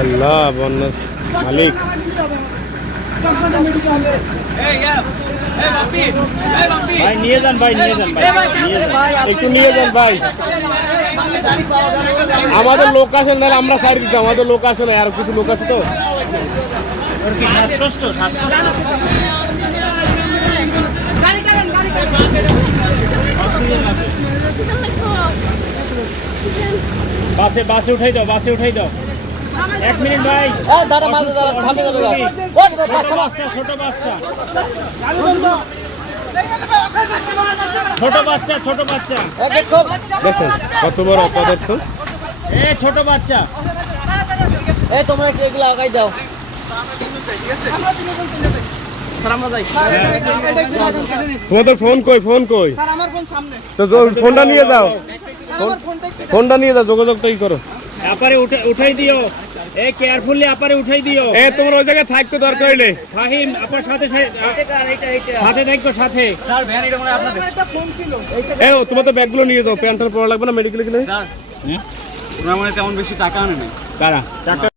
আল্লাহ বন্যা মালিক। ভাই নিয়ে যান ভাই নিয়ে যান ভাই। একটু নিয়ে যান ভাই। আমাদের লোক আছে না আমরা সাইড দিচ্ছি আমাদের লোক আছে না আর কিছু লোক আছে তো? শ্বাসকষ্ট? শ্বাসকষ্ট। বাসে বাসে উঠাই দাও বাসে উঠাই দাও। এক মিনিট ভাই। দাদা মাঝে দাদা থামে যাবে। ছোট বাচ্চা ছোট বাচ্চা ছোট বাচ্চা। দেখছেন কত বড় অপদার্থ এ ছোট বাচ্চা। এই তোমরা কি এগুলো আগাই দাও? তোমাদের ফোন কই ফোন কই? তো ফোনটা নিয়ে যাও। ফোনটা নিয়ে যাও যোগাযোগটা ই করো উঠে উঠাই দিও। এ কেয়ারফুলি আপারে উঠাই দিও। এ তোমার ওই জায়গায় থাকতে দরকার হইলে। ফাহিম আপার সাথে সাথে- সাথে দেখো সাথে। এ ও, তোমার তো ব্যাগগুলো নিয়ে যাও। প্যান্ট পরা লাগবে না মেডিকেলে গেলে? কারা